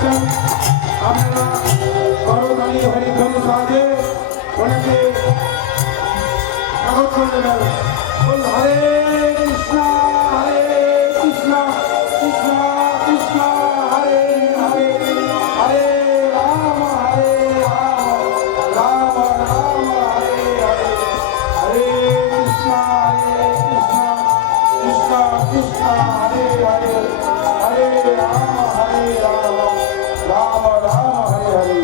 করছেন আপনারা করতালি হরিধ্বনি সাহায্যে ওনাকে স্বাগত করে দেবেন। হরে কৃষ্ণ হরে কৃষ্ণ কৃষ্ণ কৃষ্ণ হরে হরে হরে রাম রাম রাম হরে হরে হরে কৃষ্ণ কৃষ্ণ কৃষ্ণ হরে হরে হরে রাম রাম রাম হরে হরে।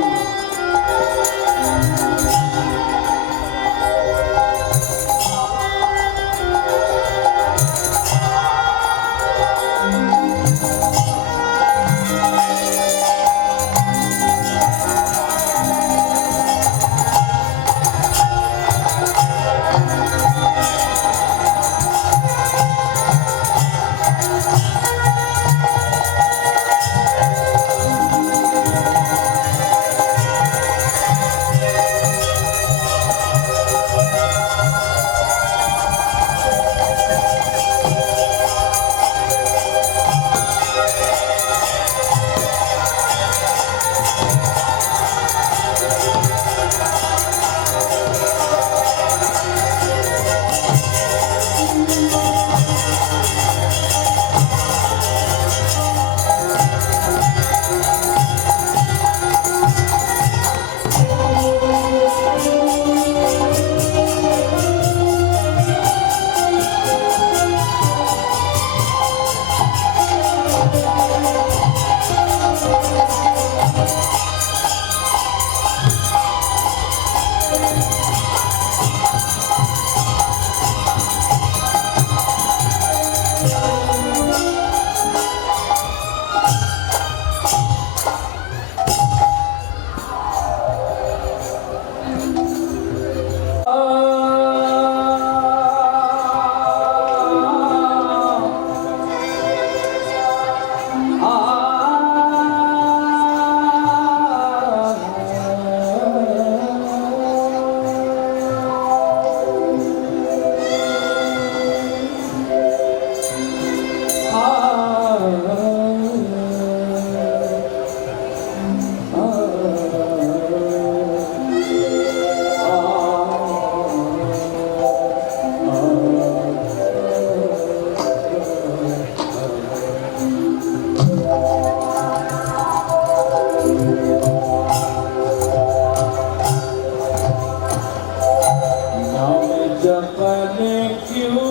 जपने क्यों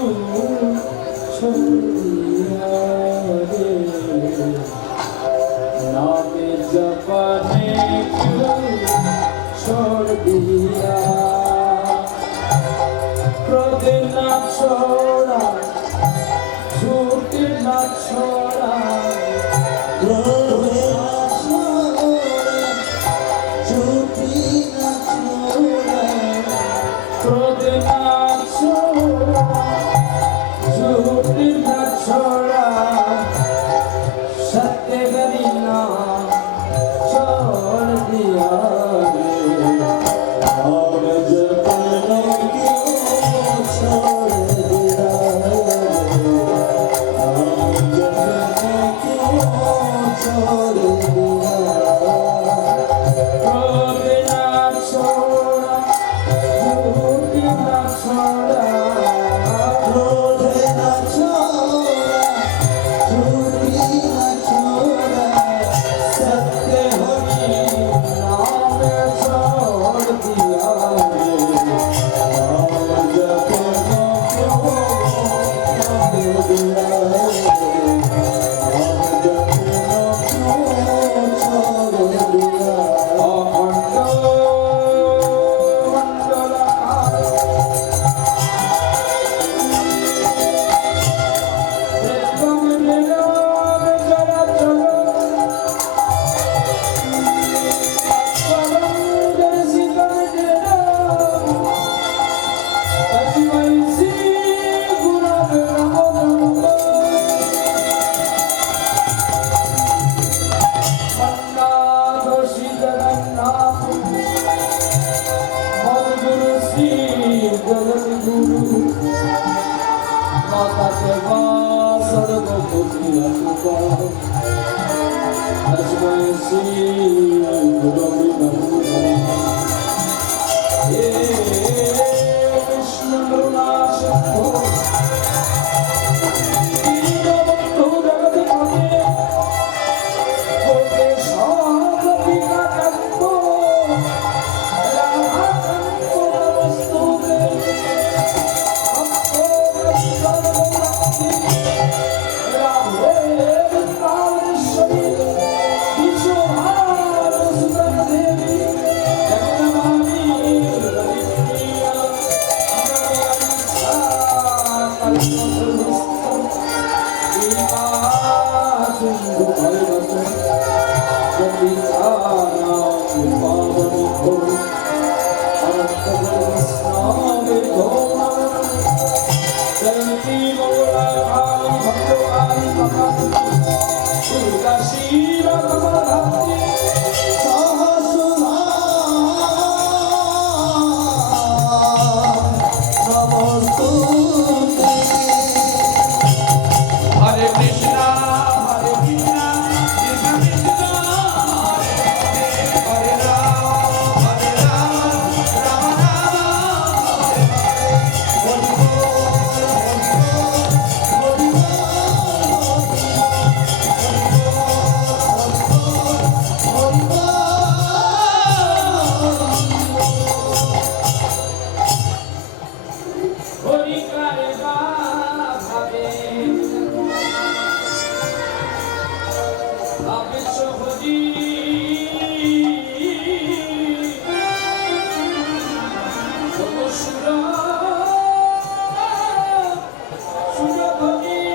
छोड़िया रे, नाम जपने क्यों छोड़ दिया, क्रोध न छोड़ा, झूठ न छोड़ा, क्रोध न छोड़ा, झूठ न छोड़ा, क्रोध न छोड़ा, झूठ न छोड़ा, सत्य गरीना छोड़ दिया रे, और जपने क्यों छोड़ दिया रे, और जपने क्यों छोड़ दिया, क्रोध न छोड़ा, झूठ न छोड़ा, क्रोध न छोड़ा, झूठ न छोड़ा, सत्य हरि नाम छोड़ दिया रे, नाम जपने क्यों छोड़ दिया रे, नाम जपने क्यों छोड़ दिया, তস্মৈ শ্রী গুরবে নমঃ। হে কৃষ্ণ করুণা সিন্ধু দীনবন্ধু জগৎপতে গোপেশ গোপিকাকান্ত রাধাকান্ত নমস্তুতে। Hare Krishna, Hare Krishna, Krishna Krishna, Hare Rama, Rama Rama, Hare হরিকারে ভাবে ভাবে সহজি সুর সুরভজি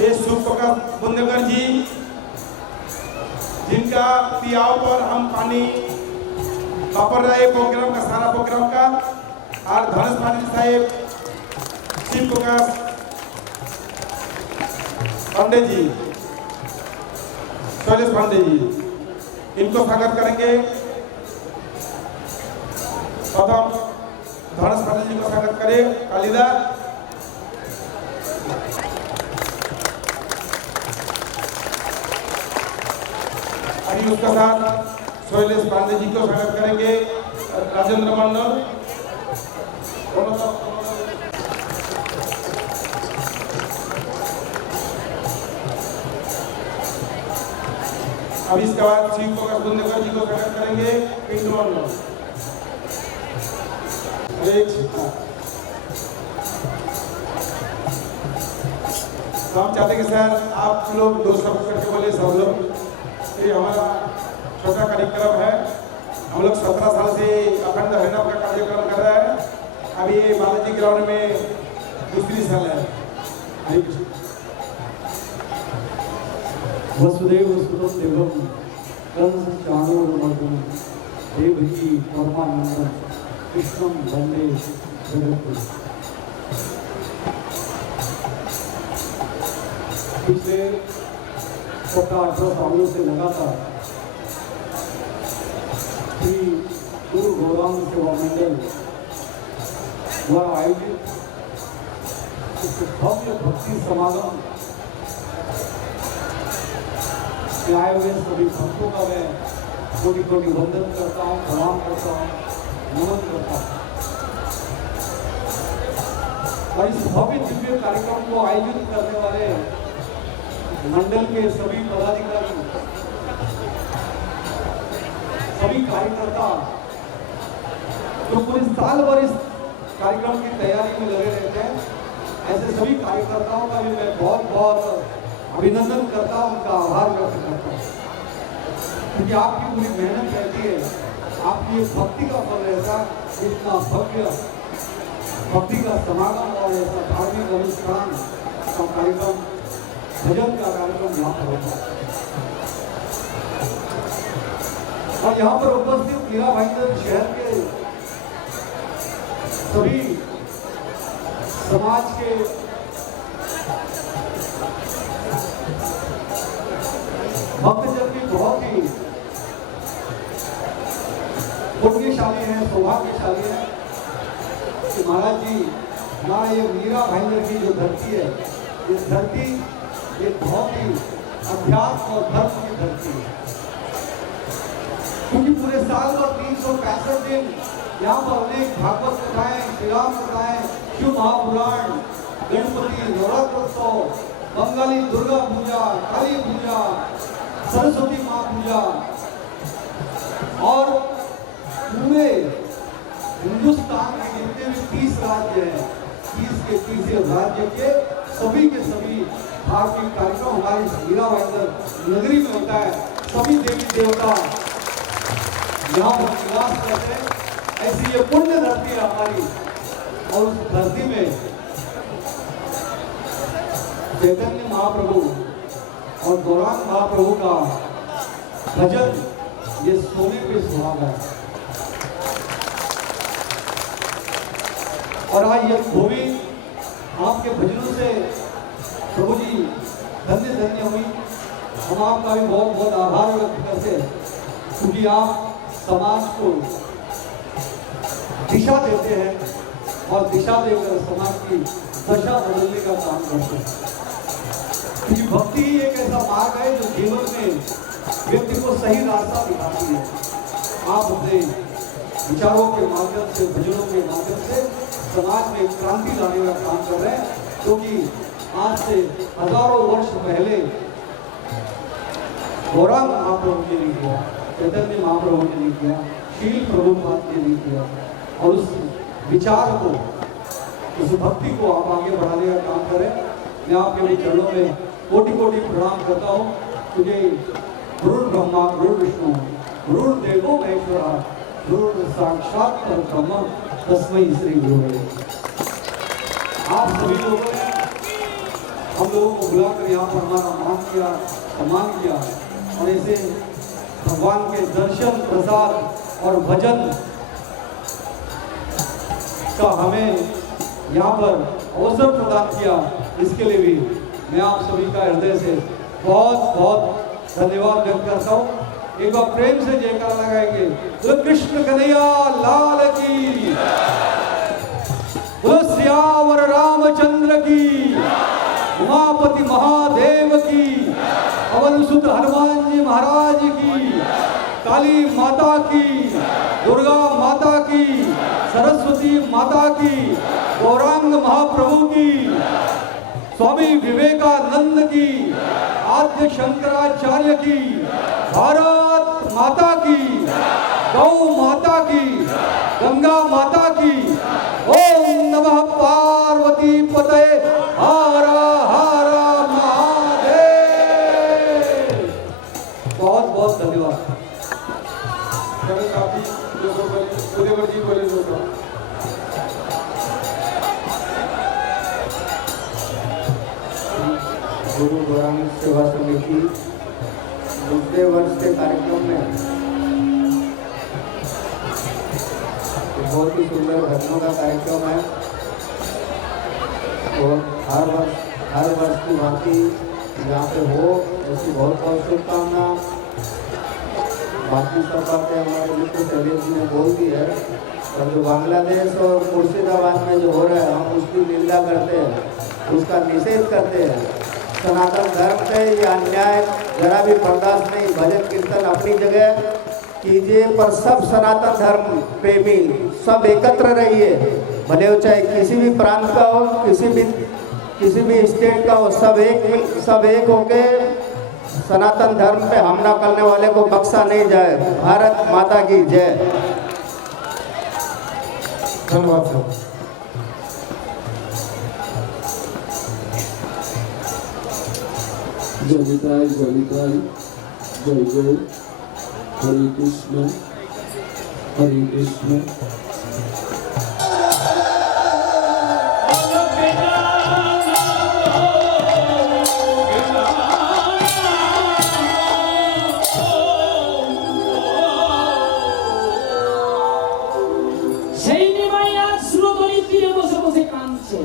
ये सुप्रकाश बुंदेलकर जी, जिनका पियाव पर हम पानी वापर रहे प्रोग्राम का सारा प्रोग्राम का, और धनेश पाटिल साहेब, शिव प्रकाश पांडे जी, शैलेश पांडे जी, इनको स्वागत करेंगे। प्रथम धनेश पाटिल जी को स्वागत करें, कालिदा। अभी उसका साथ शैलेश पांडे जी को स्वागत करेंगे, राजेंद्र मंडल। अभी इसके बाद शिव प्रकाश बुंदेलकर जी को स्वागत करेंगे, पिंटू मंडल। हम चाहते कि सर आप लोग दो शब्द करके बोले सब लोग। ये हमारा छोटा कार्यक्रम है, हम लोग 17 साल से अखंड हरिनाम का कार्यक्रम कर रहे हैं। अभी ये बालाजी ग्राउंड में दूसरी साल है। हरे कृष्ण। वसुदेव सुतम देवम कंस चाणूरमर्दनम देवकी परमानंदम कृष्णम वंदे जगद्गुरु। पिछले 17-18 सालों से लगातार श्री गुरु गौरांग सेवा मंडल द्वारा आयोजित इस भव्य भक्ति समागम आए हुए सभी भक्तों का मैं कोटि कोटि वंदन करता हूँ, प्रणाम करता हूँ, नमन करता हूँ। और इस भव्य दिव्य कार्यक्रम को आयोजित करने वाले मंडल के सभी पदाधिकारी, सभी कार्यकर्ता जो पूरे साल भर इस कार्यक्रम की तैयारी में लगे रहते हैं, ऐसे सभी कार्यकर्ताओं का भी मैं बहुत बहुत अभिनंदन करता हूँ, उनका आभार व्यक्त करता हूँ। क्योंकि आपकी पूरी मेहनत रहती है, आपकी ये भक्ति का फल रहता है। इतना भव्य भक्ति का समागम और ऐसा धार्मिक अनुष्ठान का कार्यक्रम, भजन का कार्यक्रम यहाँ पर होता है। और यहाँ पर उपस्थित मीरा भाईंदर शहर के सभी समाज के भक्तजन भी बहुत ही पुण्यशाली हैं, सौभाग्यशाली हैं कि महाराज जी, हमारा ये मीरा भाईंदर की जो धरती है, ये धरती ये बहुत ही अध्यात्म और धर्म की धरती है। क्योंकि पूरे साल भर 365 दिन यहाँ पर अनेक भागवत कथाएं, श्री राम कथाएं, शिव महापुराण, गणपति नवरात्रोत्सव, बंगाली दुर्गा पूजा, काली पूजा, सरस्वती माँ पूजा और पूरे हिंदुस्तान के जितने भी 30 राज्य हैं, 30 के 30 राज्य के सभी धार्मिक कार्यक्रम हमारी मीरा भाईंदर नगरी में होता है। सभी देवी देवता यहाँ पर निवास करते हैं। ऐसी ये पुण्य धरती है हमारी, और उस धरती में चैतन्य महाप्रभु और गौरांग महाप्रभु का भजन ये सोने पे सुहागा है। और आज ये भूमि आपके भजनों से प्रभु जी धन्य धन्य हुई। हम आपका भी बहुत बहुत आभार व्यक्त करते हैं, क्योंकि आप समाज को दिशा देते हैं और दिशा देकर समाज की दशा बदलने का काम करते हैं। क्योंकि भक्ति ही एक ऐसा मार्ग है जो जीवन में व्यक्ति को सही रास्ता दिखाती है। आप अपने विचारों के माध्यम से, भजनों के माध्यम से समाज में क्रांति लाने का काम कर रहे हैं, क्योंकि आज से हजारों वर्ष पहले गौरांग महाप्रभु ने नहीं किया, चैतन्य महाप्रभु ने नहीं किया, शील प्रभुपाद ने नहीं किया। और उस विचार को, उस भक्ति को आप आगे बढ़ाने का काम करें। मैं आपके भी चरणों में कोटि कोटि प्रणाम करता हूँ। मुझे गुरु ब्रह्मा, गुरु विष्णु, गुरु देवो महेश्वरा, गुरु साक्षात परब्रह्म, तस्मै श्री गुरुवे। आप सभी लोगों ने हम लोगों को बुलाकर यहाँ पर हमारा मान किया, सम्मान किया और ऐसे भगवान के दर्शन, प्रसाद और भजन का हमें यहाँ पर अवसर प्रदान किया। इसके लिए भी मैं आप सभी का हृदय से बहुत बहुत धन्यवाद व्यक्त करता हूँ। एक बार प्रेम से जयकारा लगाएंगे। बोलो कृष्ण कन्हैया लाल की, बोलो सियावर रामचंद्र की, उमापति महादेव की, पवन सुत हनुमान जी महाराज की, काली माता की, दुर्गा माता की, सरस्वती माता की, गौरांग महाप्रभु की, स्वामी विवेकानंद की, आद्य शंकराचार्य की, भारत माता की, गौ माता की, गंगा माता की। ओम नमः पार्वती पतये हर हर महादेव। बहुत बहुत धन्यवाद। चलो काफी उदयवर जी बोले दोस्तों। गुरु गौरांग सेवा समिति दूसरे वर्ष के कार्यक्रम में बहुत ही सुंदर भजनों का कार्यक्रम है और हर वर्ष की भांति यहाँ पे हो ऐसी बहुत बहुत शुभकामना। बाकी सब बातें हमारे मित्र शैलेश जी ने बोल दी है, और जो बांग्लादेश और मुर्शिदाबाद में जो हो रहा है हम उसकी निंदा करते हैं, उसका निषेध करते हैं। सनातन धर्म पे ये अन्याय जरा भी बर्दाश्त नहीं। भजन कीर्तन अपनी जगह कीजिए, पर सब सनातन धर्म प्रेमी सब एकत्र रहिए, भले हो चाहे किसी भी प्रांत का हो, किसी भी स्टेट का हो, सब एक होके सनातन धर्म पे हमला करने वाले को बख्शा नहीं जाए। भारत माता की जय। धन्यवाद सर। जनिताय जनिताय जय जय हरे कृष्ण हरे कृष्ण। সেই নিমাইয়া সুরতলি তীরে বসে বসে কাঁদছে,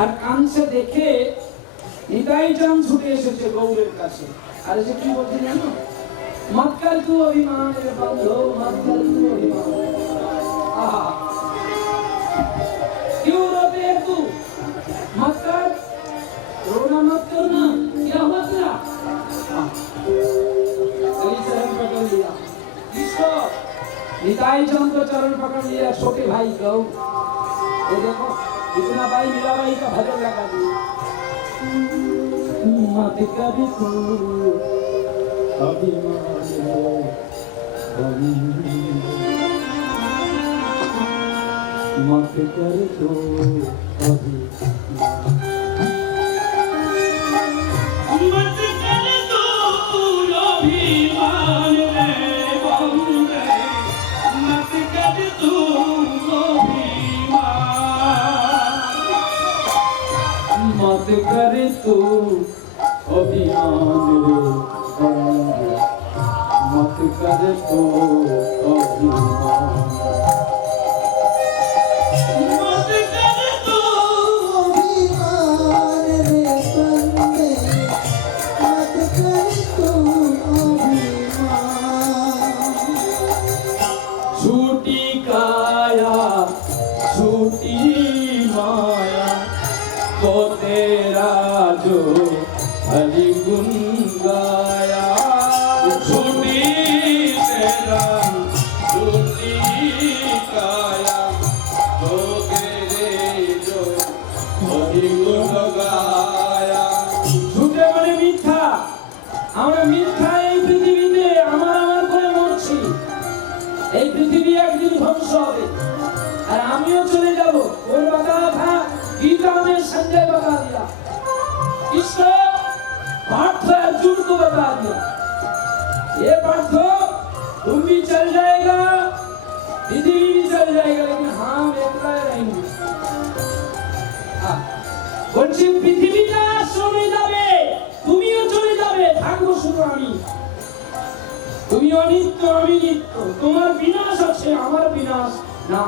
আর কাঁদছে দেখে নিতাই চাঁদ ছুটে এসেছে গৌরের কাছে। আর এসে কি বলছে জানো? मत कर तू अभिमान रे बंधो, मत कर तू अभिमान। आहा, क्यों रोते है तू? मत कर, रोना मत करना। क्या हुआ तेरा? गली चरण पकड़ लिया। किसको? निताई चंद को चरण पकड़ लिया, छोटे भाई गौ। ये देखो, इतना भाई मेरा भाई का भजन लगा दिया। मत कर तू अभिमान मत कर तो मत कर तू अभिमान रे बंदे, मत कर तू अभिमान, मत कर तू अभिमान रे बंदे, मत कर तू अभिमान। मत कर तू अभिमान रे बंदे, मत कर तू अभिमान। छूटी काया छूटी माया को तेरा जो हरि गुण गाया। छूटी तेरा छूटी काया तो तेरे जो हरि गुण गाया। ছুটে মানে মিথ্যা। আমরা মিথ্যা এই পৃথিবীতে আমার করে মরছি। এই পৃথিবী একদিন ধ্বংস হবে আর আমিও চলে যাব। ওই বাতা था गीता में संजय बता दिया, इसको पार्थ अर्जुन को बता दिया। ये पार्थो तुम भी चल जाएगा, पृथ्वी भी चल जाएगा, लेकिन हम एकला रहेंगे। বলছি পৃথিবীটা আশ্রমে অনিত্য আমি নিত্য, তোমার বিনাশ আছে আমার বিনাশ না,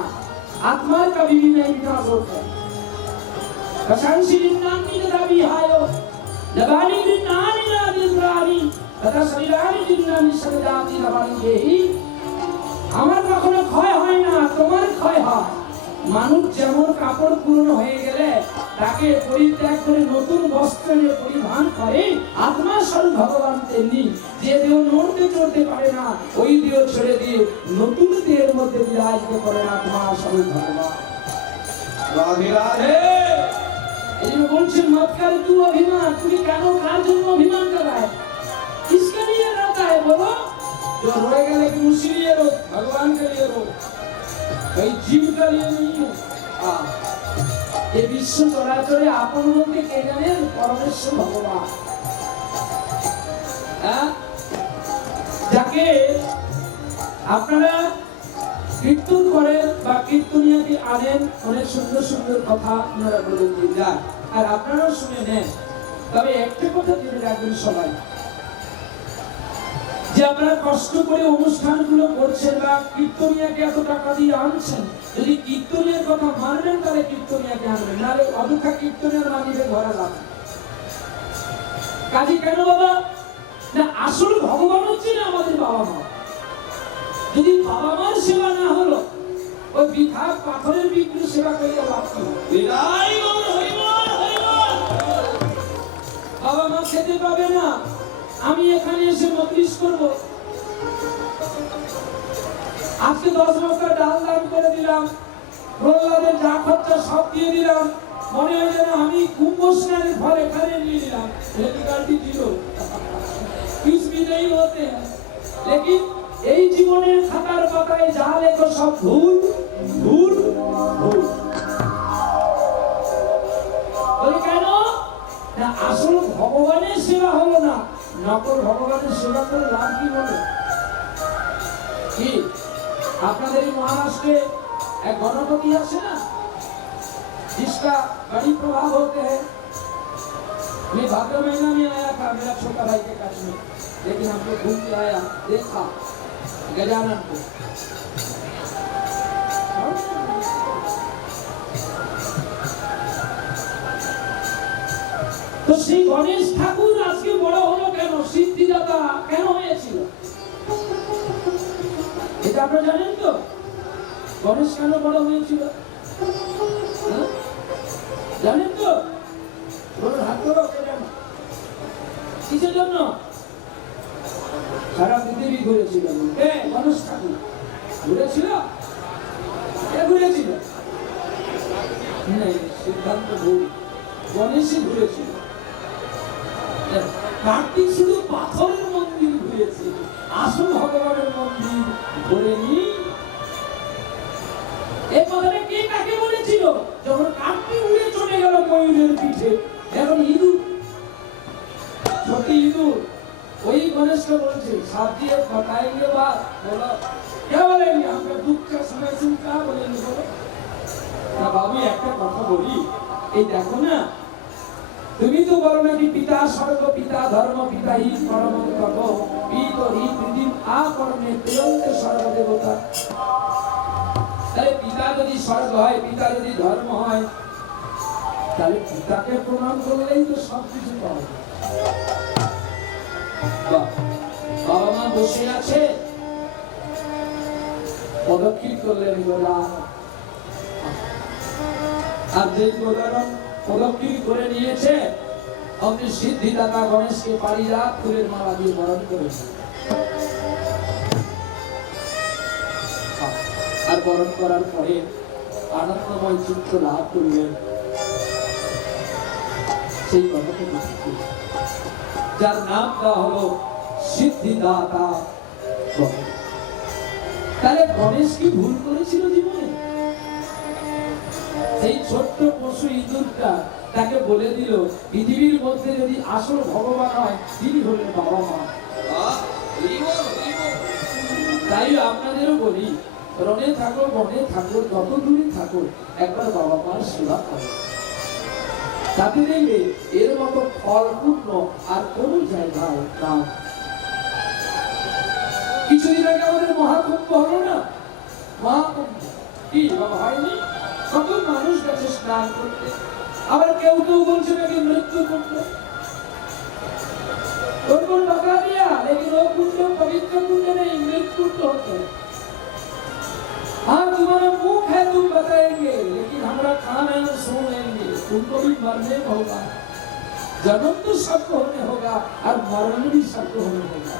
आत्मा कभी भी नहीं विनाश होता। कशांशी नामी तथा विहायो जबानी नानी नानी प्राणी तथा शरीरानी जिन्नानी सदाती नवानी यही আমার কখনো ক্ষয় হয় না, তোমার ক্ষয় হয়। মানুষ যেমন কাপড় পূর্ণ হয়ে গেলে তাকে পরিত্যাগ করে নতুন বস্ত্র নিয়ে পরিধান করে, আত্মা স্বরূপ ভগবান তেমনি যে দেহ নড়তে চড়তে পারে না ওই দেহ ছেড়ে দিয়ে নতুন দেহের মধ্যে বিরাজিত করেন আত্মা স্বরূপ ভগবান। राधे राधे। এই জন্য বলছেন মত কর তু অভিমান, তুমি কেন কার জন্য অভিমান कर रहा है, किसके लिए रहता है बोलो? जो रोएगा लेकिन उसी लिए रो, भगवान के लिए रो, कहीं जीव के लिए नहीं है। ये विश्व चराचरे आपन বলতে কে জানেন? পরমেশ্বর ভগবান। যাকে আপনারা কীর্তন করেন বা কীর্তনিয়াকে আনেন, অনেক সুন্দর সুন্দর কথা আপনারা বলেন দিয়ে যান, আর আপনারাও শুনে নেন। তবে একটা কথা জেনে রাখবেন সবাই, যে আপনারা কষ্ট করে অনুষ্ঠানগুলো করছেন বা কীর্তনিয়াকে এত টাকা দিয়ে আনছেন, যদি কীর্তনিয়ার কথা মানবেন তাহলে কীর্তনিয়াকে আনবেন, নাহলে অযথা কীর্তনিয়ার মানিবে ধরা লাভ। কাজে কেন বাবা? না আসল ভগবান হচ্ছে না আমাদের বাবা মা। যদি বাবা মার সেবা না হলো, ওই বৃথা পাথরের বিক্রি সেবা করে লাভ কি? বিদায় গৌর হরিবল হরিবল। বাবা মা খেতে পাবে না, আমি এখানে এসে মজলিস করব, আজকে 10 বস্তা ডাল দান করে দিলাম, প্রহ্লাদের যা খরচা সব দিয়ে দিলাম, মনে হয় যেন আমি কুম্ভ স্নানের ফল এখানে নিয়ে নিলাম, রেডিকালটি জিরো, कुछ भी नहीं होते हैं। लेकिन এই জীবনের খাতার পাতায় যা লেখো সব ভুল ভুল ভুল। বলে কেন? না আসল ভগবানের সেবা হলো না, নকল ভগবানের সেবা করে লাভ কি বলে? কি আপনাদের महाराष्ट्र एक गणपति আছে না, जिसका बड़ी प्रभाव होते हैं। मैं भाद्र महीना में आया था मेरा छोटा भाई के काश में, लेकिन हमको घूम के आया, देखा गजानन को। तो श्री गणेश ठाकुर आज के बड़ा হলো কেন? সিদ্ধিদাতা কেন হয়েছিল এটা আপনারা জানেন তো? গণেশ কেন বড় হয়েছিল জানেন তো? বলুন হাত ধরো, কিসের জন্য? সারা পৃথিবী ঘুরেছিল। গণেশ ঠাকুর ঘুরেছিল? কে ঘুরেছিল? সিদ্ধান্ত ভুল, গণেশই ঘুরেছিল। কার্তিক শুধু পাথরের মন্দির ঘুরেছে, আসল ভগবানের মন্দির ঘোরেনি। এই কথাটা কে কাকে বলেছিল? যখন কার্তিক উড়ে চলে গেল ময়ূরের পিঠে, এখন ইঁদুর, সত্যি ইঁদুর वही गणेश को बोलते साथ दिए बताएंगे बात, बोलो क्या बोलेंगे? हमका दुख का समय सुन क्या बोलेंगे? बोलो ना बाबू একটা কথা বলি, এই দেখো না, তুমি তো বলো নাকি পিতা স্বর্গ পিতা ধর্ম পিতা হি পরম তপ পিত হি পৃথিবী আপরমে তিরন্তে স্বর্গ দেবতা। তাহলে পিতা যদি স্বর্গ হয়, পিতা যদি ধর্ম হয়, তাহলে পিতাকে প্রণাম করলেই তো সব কিছু পাওয়া যায়। বাবা মা বসে আছে, পদক্ষেপ করলেন গোলাম, আর যে গোলাম পদক্ষেপ করে নিয়েছে, অগ্নি সিদ্ধিদাতা গণেশকে পারিজাত ফুলের মালা দিয়ে বরণ করেছে। আর বরণ করার পরে আনন্দময় চিত্ত লাভ করলেন। সেই কথাটা বলছি, যার নাম দেওয়া হলো সিদ্ধিদাতা গণেশ। তাহলে গণেশ কি ভুল করেছিল জীবনে? সেই ছোট্ট পশু ইঁদুরটা তাকে বলে দিল পৃথিবীর মধ্যে যদি আসল ভগবান হয় তিনি হলেন বাবা মা। তাই আপনাদেরও বলি, রণে থাকো বনে থাকো যত দূরে থাকো, একবার বাবা মার সেবা করো, তাতে দেখবে এর মতো ফলপূর্ণ আর কোন জায়গায় না। কিছু বলো না মহাকুম্ভ কি বাবা হয়নি? কত মানুষ গেছে স্নান করতে, আবার কেউ কেউ বলছে নাকি মৃত্যু কুণ্ড। बिल्कुल बता दिया, लेकिन वो कुंड पवित्र कुंड नहीं, मृत कुंड होते हैं। हाँ तुम्हारा मुख है, तुम बताएंगे, लेकिन हमारा कान है, हम सुन लेंगे। तुमको भी मरने होगा, जन्म तो सबको होने होगा और मरण भी सबको होने होगा।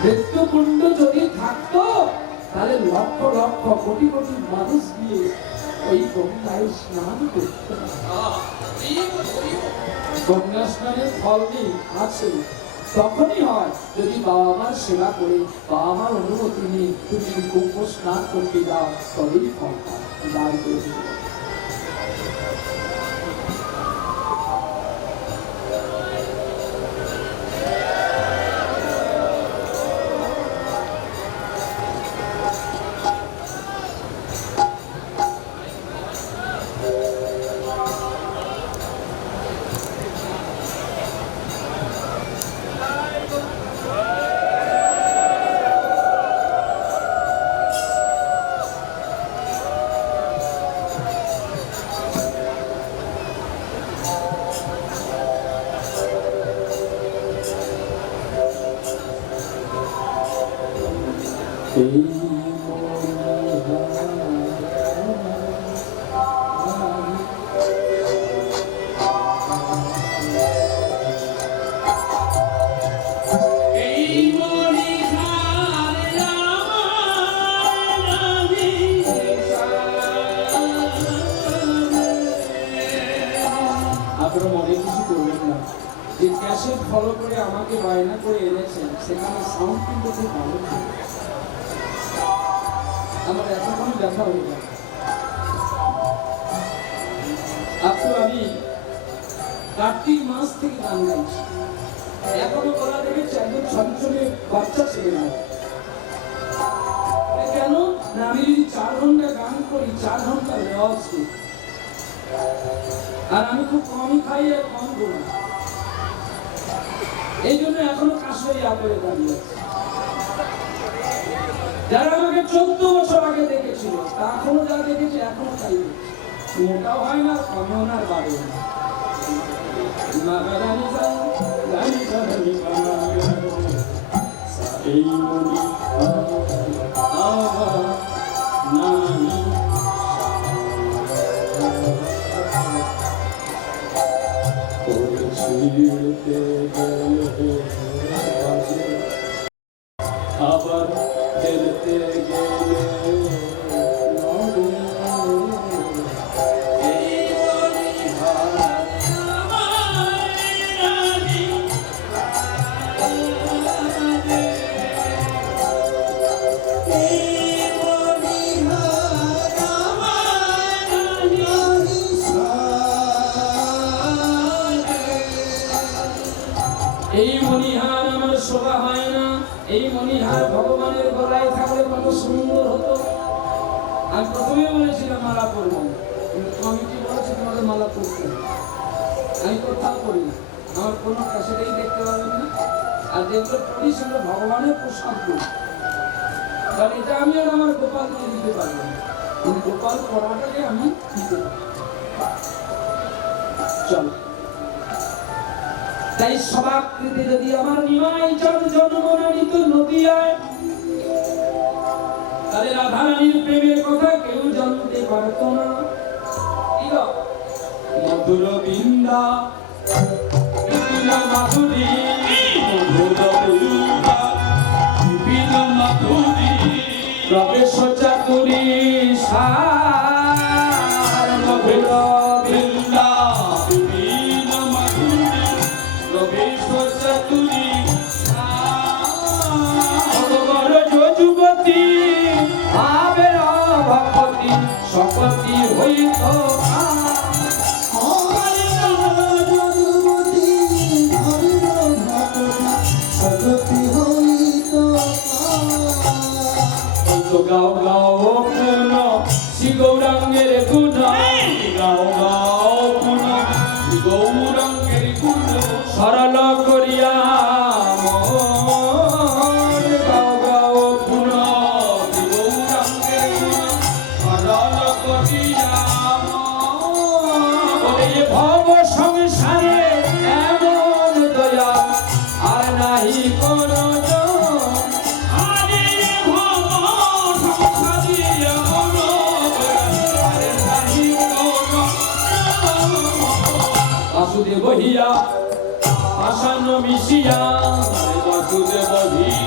मृत्यु कुंड যদি থাকতো তাহলে লক্ষ লক্ষ কোটি কোটি মানুষ গিয়ে ওই গঙ্গায় স্নান করতো। গঙ্গা স্নানের ফল নেই, আছে তখনই হয় যদি বাবা মার সেবা করে, বাবা মার অনুমতি নিয়ে তুমি যদি কুম্ভ স্নান করতে যাও, তবেই ফল পাও। দাঁড় করে দিল। আপনারা মনে কিছু করবেন না, যে ক্যাসেট ফলো করে আমাকে বায়না করে এনেছেন, সেখানে সাউন্ড কিন্তু খুব ভালো ছিল। আমার এতক্ষণ দেখা হয়ে গেল। আপনি আমি কার্তিক মাস থেকে গান গাইছি, এখনো বলা দেখেছি একদম ছলছলে বাচ্চা ছেলে না। কেন না, আমি যদি 4 ঘন্টা গান করি, 4 ঘন্টা রেওয়াজ করি, আর আমি খুব কমই খাই আর কম ঘুমাই, এই জন্য এখনো কাশই আপরে দাঁড়িয়ে আছে। যারা আমাকে 14 বছর আগে দেখেছিল, তা এখনো যা দেখেছে এখনো তাই দেখছে। মোটাও হয় না, কমেও না, বাড়েও না। এই মনি আবার খেলতে গেলে এই মনিহার আমার শোভা হয় না। এই মনিহার ভগবানের গলায় থাকলে কত সুন্দর হতো। আমি প্রথমে বলেছিলাম মালা পরবো, কিন্তু কমিটি বলেছে তোমাদের মালা পরতে হবে। আমি কোথাও করি না, আমার কোনো ক্যাসেটেই দেখতে পাবেন না। আর যেগুলো পড়ি সেগুলো ভগবানের প্রসাদ করি, কারণ এটা আমি আর আমার গোপালকে দিতে পারবো না, কিন্তু গোপাল পড়াটাকে আমি দিতে পারি। চলো, তাই সবাকৃতি যদি আমার নিমাই চাঁদ জন্মনিত নদিয়ায়, তাহলে রাধারানীর প্রেমের কথা কেউ জানতে পারত না। মধুর বৃন্দা মাধুরী, মধুর বৃন্দা মাধুরী, প্রবেশ চাতুরী সার। মধুর বৃন্দা যুবতী আবে ভক্তি শপতি হইত গাও গাও পুন শ্রী গৌরাঙ্গের গুণ, গাও গাও পুন শ্রী গৌরাঙ্গের গুণ, সরল করিয়া মন গাও গাও বহিয়া আসান্ন মিশিয়া বাসুদেব ভিয়া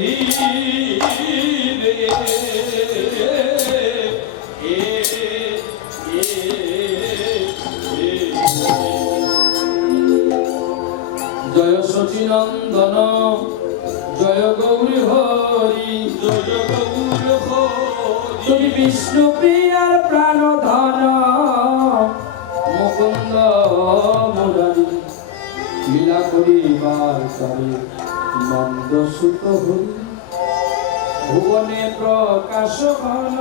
রে জয় সচিনন্দন জয় গৌরী হরি জয় গৌর হরি তুমি বিষ্ণু প্রিয়ার প্রাণধন মুকুন্দ মুরারি লীলা করিবার চারি নন্দ সুত হরি ভুবনে প্রকাশ ঘন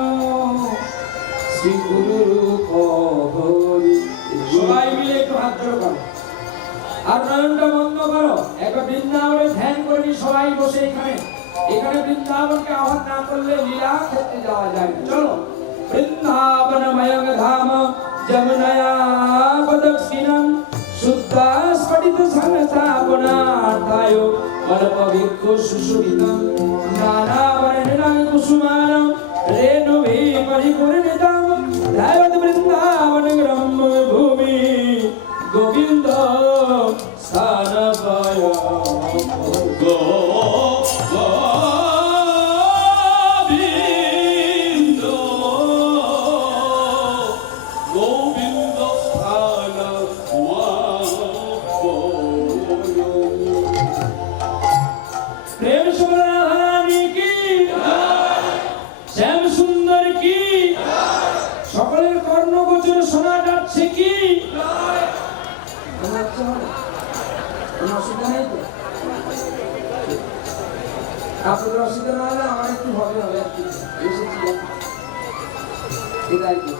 শ্রী গুরু রূপ হরি সবাই মিলে একটু হাত জোড় করো আর নয়নটা বন্ধ করো একবার বৃন্দাবনে ধ্যান করে নি সবাই বসে এখানে বৃন্দাবনকে আহ্বান না করলে লীলা ক্ষেত্রে যাওয়া যায় না। চলো বৃন্দাবন ময়ং ধাম যমুনায়া পদক্ষিণম শুদ্ধ স্ফটিত সংস্থাপনার্থায় কল্পবৃক্ষ সুশোভিতম নানা বর্ণেন কুসুমানম রেণুভি পরিপূর্ণিতম ধ্যায়ত বৃন্দাবন গ্রাম্য ভূমি গোবিন্দ স্থান পায় গোবিন্দ গোবিন্দ স্থান প্রেম সুরাহানি কি শ্যাম সুন্দর কি সকলের কর্ণগোচর শোনা যাচ্ছে কি অসুবিধা নেই তো আপনাদের অসুবিধা না হলে আমার একটু হবে আর কি এটাই তো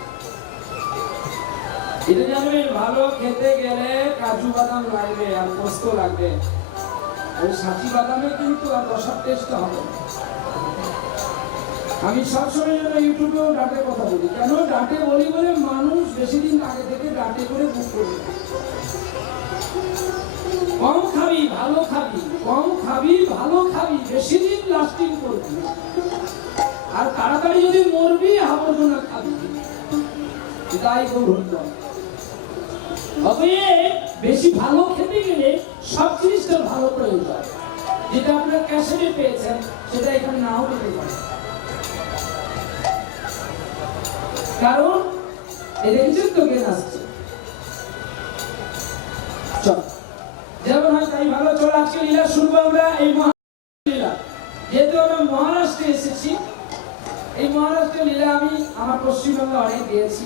এটা জানবেন ভালো খেতে গেলে কাজু বাদাম লাগবে আর পোস্ত লাগবে ওই সাচি বাদামে কিন্তু আর রসার টেস্ট হবে না। আমি সবসময় জন্য ইউটিউবেও ডাটে কথা বলি কেন ডাটে বলি বলে মানুষ বেশি দিন আগে থেকে ডাটে করে বুক করবে কম খাবি ভালো খাবি কম খাবি ভালো খাবি বেশি দিন লাস্টিং করবি আর তাড়াতাড়ি যদি মরবি আবর্জনা খাবি তাই করুন অতএব বেশি ভালো খেতে গেলে সব জিনিসটার ভালো প্রয়োজন যেটা আপনার ক্যাসেটে পেয়েছেন সেটা এখানে নাও পেতে পারে কারণ এদের তো জ্ঞান আসছে চল যেমন হয় তাই ভালো চল আজকে লীলা শুনবো আমরা এই লীলা যেহেতু আমরা মহারাষ্ট্রে এসেছি এই মহারাষ্ট্রের লীলা আমি আমার পশ্চিমবঙ্গে অনেক দিয়েছি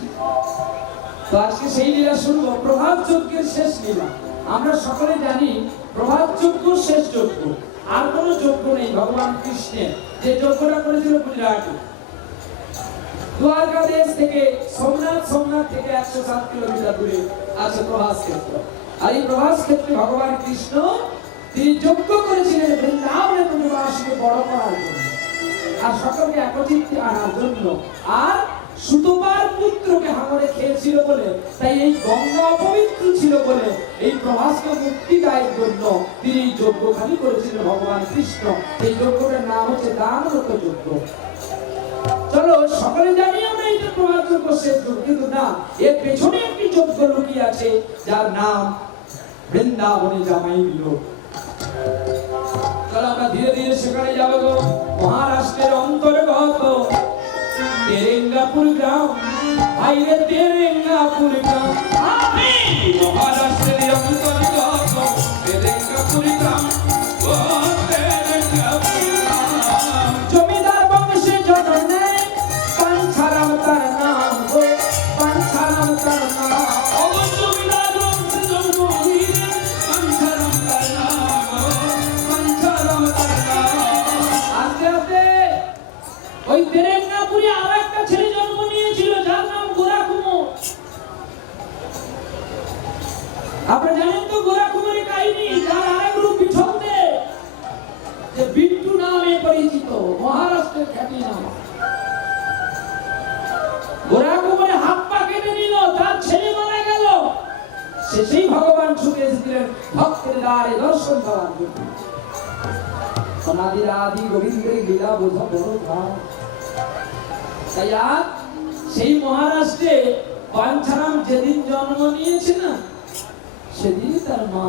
তো আজকে সেই লীলা শুনবো প্রভাত যজ্ঞের শেষ লীলা আমরা সকলে জানি প্রভাত যজ্ঞ শেষ যজ্ঞ আর কোনো যজ্ঞ নেই ভগবান কৃষ্ণের যে যজ্ঞটা করেছিল গুজরাটে দ্বারকা দেশ থেকে সোমনাথ থেকে 107 কিলোমিটার দূরে আছে প্রভাস ক্ষেত্র আর এই প্রভাস ক্ষেত্রে ভগবান কৃষ্ণ তিনি যজ্ঞ করেছিলেন বৃন্দাবনের প্রতিবাসীকে বড় করার জন্য আর সকলকে একত্রিত আনার জন্য আর সুতপার পুত্রকে হাঙরে খেয়েছিল বলে তাই এই গঙ্গা অপবিত্র ছিল বলে এই প্রভাসকে মুক্তি দেওয়ার জন্য তিনি এই যজ্ঞখানি করেছিলেন ভগবান কৃষ্ণ এই যজ্ঞটার নাম হচ্ছে দানরত যজ্ঞ চলো সকলে জানি আমরা এটা প্রভাত যজ্ঞ শেষ যজ্ঞ কিন্তু না এর পেছনে একটি যজ্ঞ লুকিয়ে আছে যার নাম বৃন্দাবনে জামাই বিলোপ চলো আমরা ধীরে ধীরে সেখানে যাবো গো মহারাষ্ট্রের অন্তর্গত তেরেঙ্গাপুর গ্রাম হাইরে তেরেঙ্গাপুর গ্রাম মহারাষ্ট্রের অন্তর্গত তেরেঙ্গাপুর গ্রাম ও তেরেঙ্গাপুর গ্রাম জমিদার বংশে জন্ম নেয় পাঞ্ছারাম তার নাম গো পাঞ্ছারাম তার নাম ও জমিদার বংশে জন্ম নিয়ে পাঞ্ছারাম তার নাম পাঞ্ছারাম তার নাম আস্তে আস্তে ওই তেরেঙ্গাপুরে আরেকটা ছেলে জন্ম নিয়েছিল যার নাম গোরা কুমার আপনারা জানেন তো গোরা কুমারের কাহিনী যার আরেক রূপ বিঠলতে যে বিট্টু নামে পরিচিত মহারাষ্ট্রের খ্যাতি নাম গোরা কুমারের হাত পা কেটে নিল তার ছেলে মারা গেল শেষেই ভগবান ছুটে এসেছিলেন ভক্তের দ্বারে দর্শন দেওয়ার জন্য সনাদির আদি গোবিন্দের লীলা বোঝা বড় ভাব তাই আজ সেই মহারাষ্ট্রে পাঞ্ছারাম যেদিন জন্ম নিয়েছে না সেদিনই তার মা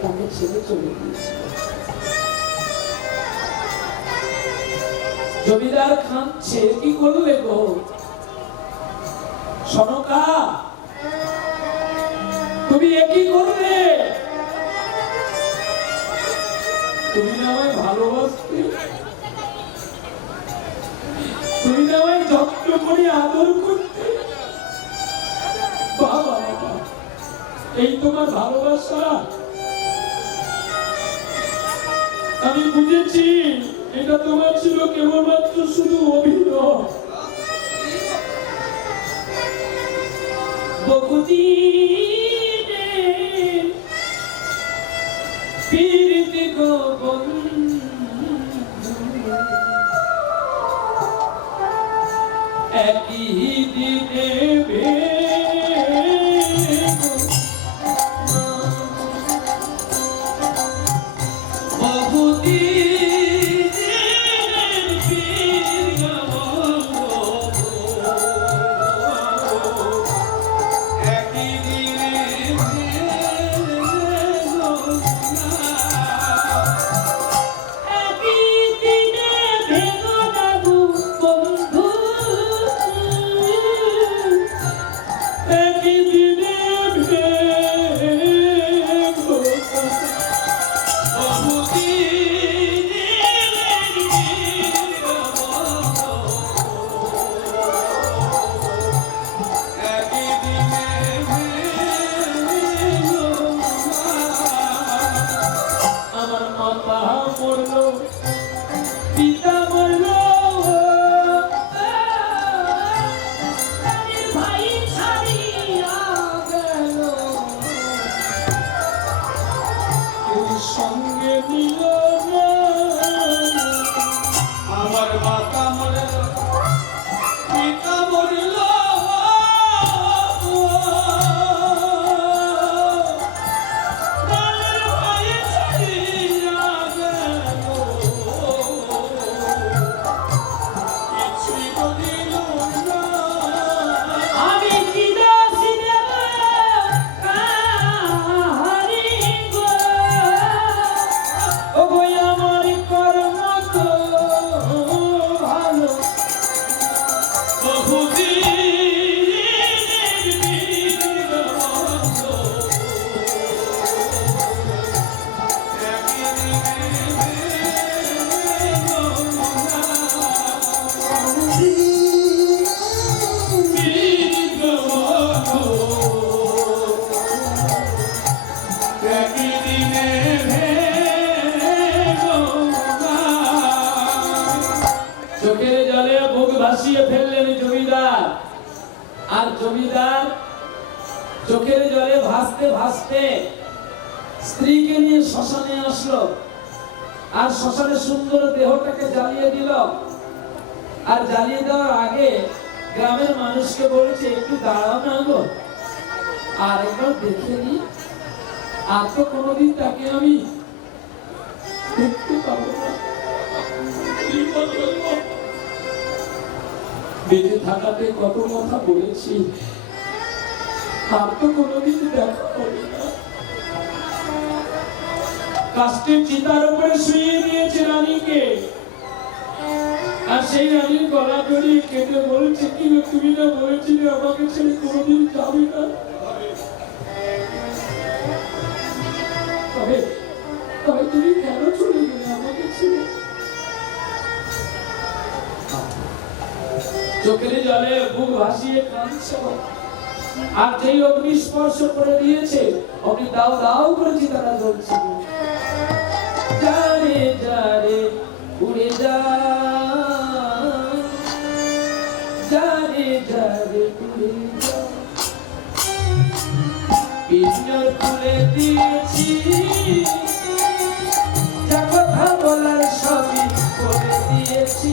তাকে ছেড়ে চলে গিয়েছিল জমিদার খাচ্ছে কি করলে গো সনকা, তুমি একই করলে? তুমি না আমায় ভালোবাসতে, তুমি না আমায় যত্ন করে আদর করতে। বাবা বাবা, এই তোমার ভালোবাসা? আমি বুঝেছি এটা তোমার ছিল কেবলমাত্র শুধু অভিনয়। বহুদিনে পীড়িতি গো বন্ধু, একই দিনে সঙ্গে নিল আমার মাতা মরল, পিতা মরল, প্রাণের ভাই ছাড়িয়া গেল, কিছুই বলিল না। আমি কি দাসী দেব কাহারি গো, ও গো আমার কর্ম তো ভালো। বহুদিনের বিরহ, চোখের জলে বুক ভাসিয়ে ফেললেন জমিদার। আর জমিদার চোখের জলে ভাসতে ভাসতে স্ত্রীকে নিয়ে শ্মশানে আসলো। আর শ্মশানে সুন্দর দেহটাকে জ্বালিয়ে দিল। আর জ্বালিয়ে দেওয়ার আগে গ্রামের মানুষকে বলেছে, একটু দাঁড়াও না গো, আর একবার দেখে নি। আর তো কোনোদিন তাকে আমি দেখতে পাবো না। বেঁচে থাকাতে কত কথা বলেছি, আর তো কোনোদিন দেখা হবে না। কাষ্ঠের চিতার উপরে শুয়ে দিয়েছে রানীকে। আর সেই রানীর গলা জড়িয়ে কেঁদে বলছে, কি গো, তুমি না বলেছিলে আমাকে ছেড়ে কোনোদিন যাবে না? তবে তবে তুমি কেন চলে গেলে আমাকে ছেড়ে? চোখের জলে বুক ভাসিয়ে কাঁদছে। আর যেই অগ্নি স্পর্শ করে দিয়েছে, অগ্নি দাও দাও করে চিতারা জ্বলছে। যারে যারে উড়ে যা, যারে যারে উড়ে যা, পিঞ্জর খুলে দিয়েছি, যা কথা বলার সবই বলে দিয়েছি।